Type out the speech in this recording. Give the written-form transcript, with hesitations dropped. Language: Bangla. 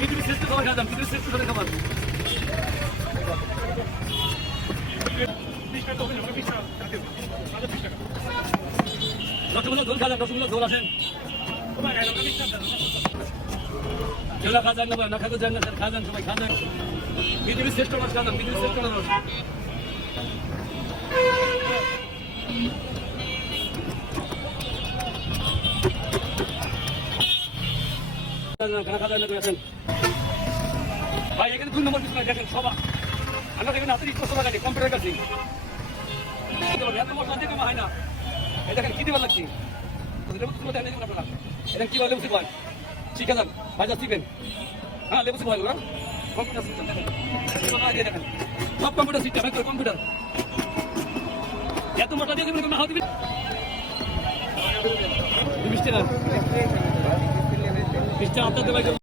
পৃথিবীর শ্রেষ্ঠ খাবার খাওয়া পৃথিবীর শ্রেষ্ঠ খাবার। রসগোল্লা ঝোল খাওয়া রসগোল্লা ঝোল আসেন কেলা খাওয়া যান না না খাতে যান না খাওয়া যান সবাই খাওয়া যান পৃথিবীর শ্রেষ্ঠ মাছ খাওয়া যান পৃথিবীর শ্রেষ্ঠ মানুষ ভাই এখানে 2 নম্বর বিছানা দেখেন সবাই আমরা এখানে হাতে স্পষ্ট লাগাই কম্পিউটার কাছে এত মশলা দিয়ে কমা হয় না এই দেখেন কি দিবার লাগছে এটা কি বলে বুঝতে পারেন শিখে যান ভাজা শিখবেন হ্যাঁ লেবু শিখবেন ওরা কম্পিউটার সিস্টেম দেখেন সব কম্পিউটার সিস্টেম কম্পিউটার এত মশলা দিয়ে দেবেন না হাতে মিষ্টি না মিষ্টি আপনার দেওয়া